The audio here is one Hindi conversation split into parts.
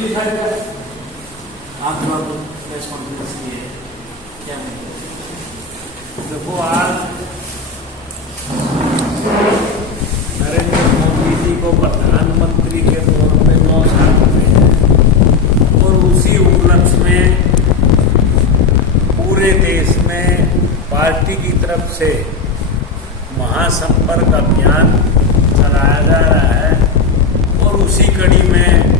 आप जो प्रेस कॉन्फ्रेंस की है क्या देखो, आज नरेंद्र मोदी जी को प्रधानमंत्री के तौर पे 9 साल हुए हैं और उसी उपलक्ष्य में पूरे देश में पार्टी की तरफ से महासंपर्क अभियान चलाया जा रहा है और उसी कड़ी में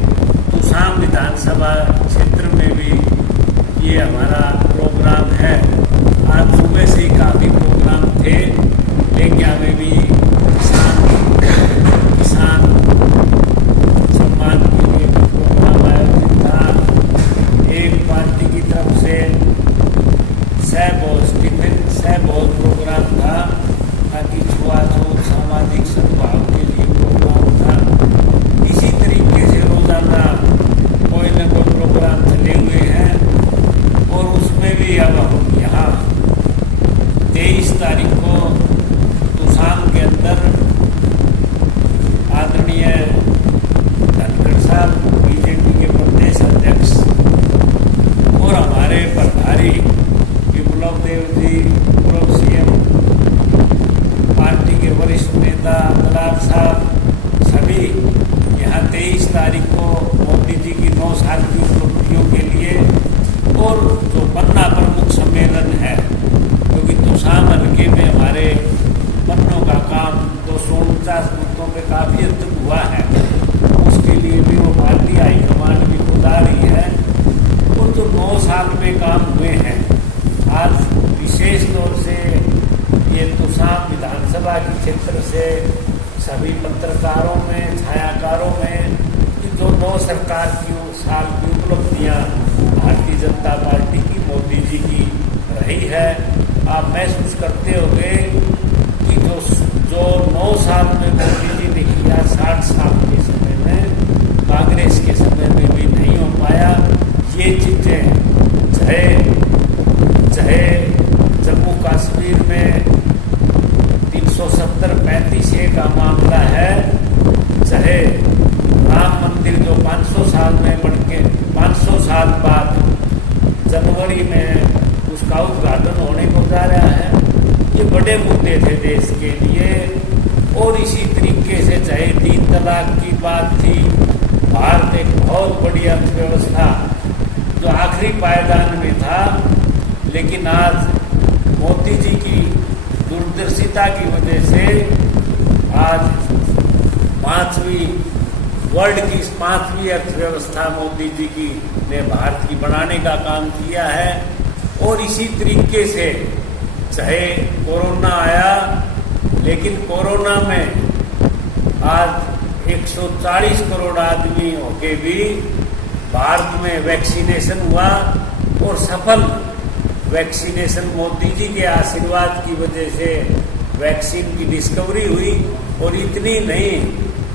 तुसाम विधानसभा क्षेत्र में भी ये हमारा प्रोग्राम है। आज सुबह से काफ़ी प्रोग्राम थे, लेकिन में भी किसान सम्मान के लिए प्रोग्राम आयोजित था। एक पार्टी की तरफ से बहुत प्रोग्राम था, ताकि छुआछूत सामाजिक सद्भाव के लिए प्रोग्राम था। इसी तरीके से रोजाना कोई न कोई प्रोग्राम चले हुए हैं और उसमें भी अब हम यहाँ 23 तारीख को तुसाम के अंदर आदरणीय धनखड़ साहब बीजेपी के प्रदेश अध्यक्ष और हमारे प्रभारी विप्लव देव जी, पूर्व सीएम, पार्टी के वरिष्ठ नेता दलाल साहब, सभी यहाँ 23 तारीख को मोदी जी की 9 साल की उपलब्धियों के लिए और जो पन्ना प्रमुख सम्मेलन है, क्योंकि तुसाम हल्के में हमारे पन्नों का काम 249 मुद्दों पे काफ़ी हद तक हुआ है, उसके लिए भी वो पार्टी हाईकमान भी खुद आ रही है और जो 9 साल में काम हुए हैं, आज विशेष तौर से ये तुसाम विधानसभा के क्षेत्र से सभी पत्रकारों में, छायाकारों में जो 9 सरकार की साल की उपलब्धियां भारतीय जनता पार्टी की, मोदी जी की रही है। आप महसूस करते होंगे कि जो 9 साल में मोदी जी ने किया, 60 साल के समय में, कांग्रेस के समय में भी नहीं हो पाया। ये चीज़ें चाहे जम्मू कश्मीर में 370-35A का मामला है, चाहे राम मंदिर जो 500 साल में बढ़के 500 साल बाद जनवरी में उसका उद्घाटन होने को जा रहा है, ये बड़े मुद्दे थे देश के लिए। और इसी तरीके से चाहे 3 तलाक की बात थी, भारत एक बहुत बड़ी अर्थव्यवस्था जो आखिरी पायदान में था, लेकिन आज मोदी जी की दूरदर्शिता की वजह से आज वर्ल्ड की 5वीं अर्थव्यवस्था मोदी जी की ने भारत की बनाने का काम किया है। और इसी तरीके से चाहे कोरोना आया, लेकिन कोरोना में आज 140 करोड़ आदमी होके भी भारत में वैक्सीनेशन हुआ और सफल वैक्सीनेशन मोदी जी के आशीर्वाद की वजह से वैक्सीन की डिस्कवरी हुई। और इतनी नहीं,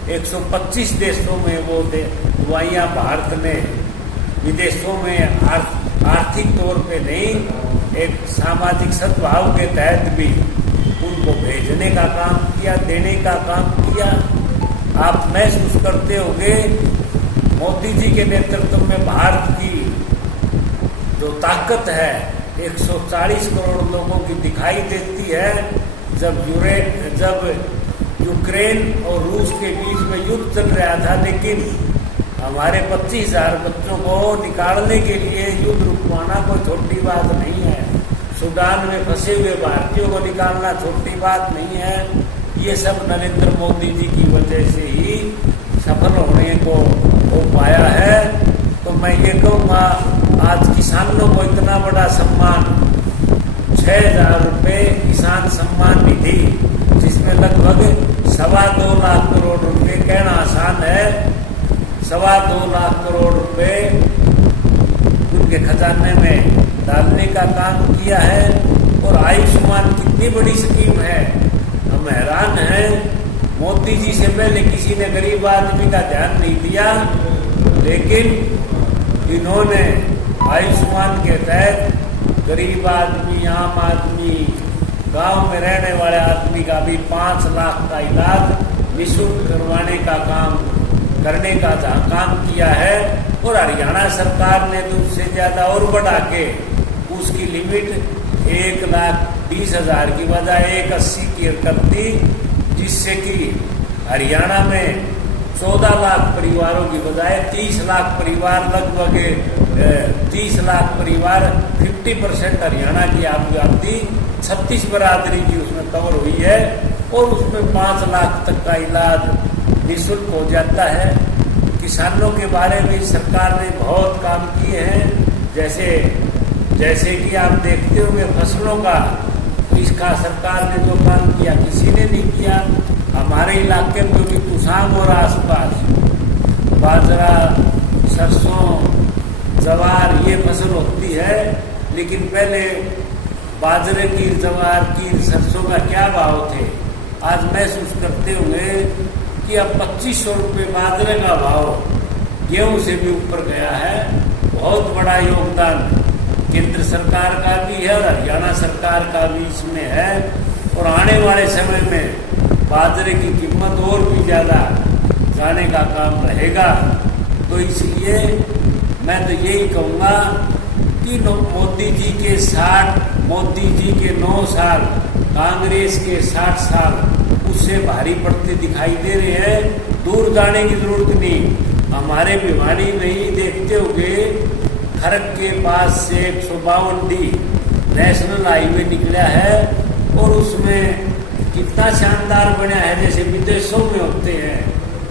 125 देशों में वो दवाइयाँ भारत ने विदेशों में आर्थिक तौर पे नहीं, एक सामाजिक सद्भाव के तहत भी उनको भेजने का काम किया, देने का काम किया। आप महसूस करते होंगे मोदी जी के नेतृत्व में भारत की जो ताकत है 140 करोड़ लोगों की दिखाई देती है। जब यूक्रेन और रूस के बीच में युद्ध चल रहा था, लेकिन हमारे 25,000 बच्चों को निकालने के लिए युद्ध रुकवाना कोई छोटी बात नहीं है। सूडान में फंसे हुए भारतीयों को निकालना छोटी बात नहीं है। ये सब नरेंद्र मोदी जी की वजह से ही सफल होने को हो पाया है। तो मैं ये कहूँगा, आज किसानों को इतना बड़ा सम्मान, 6,000 रुपये किसान सम्मान निधि, जिसमें लगभग 2.25 लाख करोड़ रुपए, कहना आसान है, 2.25 लाख करोड़ रुपए उनके खजाने में डालने का काम किया है। और आयुष्मान कितनी बड़ी स्कीम है, हम हैरान हैं। मोदी जी से पहले किसी ने गरीब आदमी का ध्यान नहीं दिया, लेकिन इन्होंने आयुष्मान के तहत गरीब आदमी, आम आदमी, गांव में रहने वाले आदमी का भी 5 लाख का इलाज निःशुल्क करवाने का काम करने का जहाँ काम किया है, और हरियाणा सरकार ने तो उससे ज़्यादा और बढ़ा के उसकी लिमिट 1,20,000 की बजाय 1,80,000 की कर दी, जिससे कि हरियाणा में 14 लाख परिवारों की बजाय 30 लाख परिवार, लगभग 30 लाख परिवार, 50% हरियाणा की आबादी 36 बरादरी की उसमें कवर हुई है, और उसमें 5 लाख तक का इलाज निःशुल्क हो जाता है। किसानों के बारे में सरकार ने बहुत काम किए हैं, जैसे कि आप देखते होंगे फसलों का, तो इसका सरकार ने जो काम किया किसी ने नहीं किया। हमारे इलाके में जो कि कुसांग और आसपास बाजरा, सरसों, जवार ये फसल होती है, लेकिन पहले बाजरे की, जवार की, सरसों का क्या भाव थे, आज महसूस करते हुए कि अब 2500 रुपये बाजरे का भाव गेहूं से भी ऊपर गया है। बहुत बड़ा योगदान केंद्र सरकार का भी है और हरियाणा सरकार का भी इसमें है, और आने वाले समय में बाजरे की कीमत और भी ज़्यादा जाने का काम रहेगा। तो इसलिए मैं तो यही कहूँगा कि मोदी जी के 9 साल, कांग्रेस के 60 साल उससे भारी पड़ते दिखाई दे रहे हैं। दूर जाने की जरूरत नहीं, हमारे भिवानी में ही देखते होंगे, खरक के पास से 152D नेशनल हाईवे निकला है, और उसमें कितना शानदार बना है, जैसे विदेशों में होते हैं।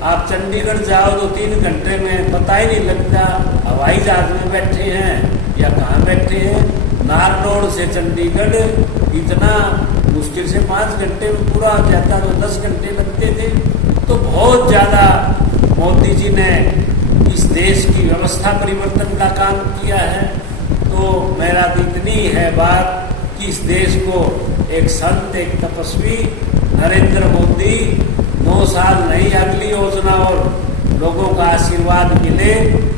आप चंडीगढ़ जाओ तो 3 घंटे में पता ही नहीं लगता हवाई जहाज में बैठे हैं या कहाँ बैठे हैं। नारनौल से चंडीगढ़ इतना मुश्किल से 5 घंटे में पूरा हो जाता, तो 10 घंटे लगते थे। तो बहुत ज़्यादा मोदी जी ने इस देश की व्यवस्था परिवर्तन का काम किया है। तो मेरा तो इतनी है बात कि इस देश को एक संत, एक तपस्वी नरेंद्र मोदी 9 साल नहीं, अगली योजना और लोगों का आशीर्वाद मिले,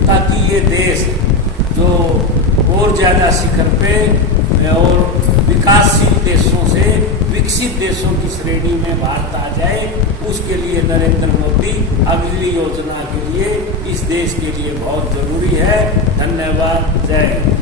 ताकि ये देश जो और ज़्यादा शिखर पे और विकासशील देशों से विकसित देशों की श्रेणी में भारत आ जाए, उसके लिए नरेंद्र मोदी अगली योजना के लिए इस देश के लिए बहुत जरूरी है। धन्यवाद। जय हिंद।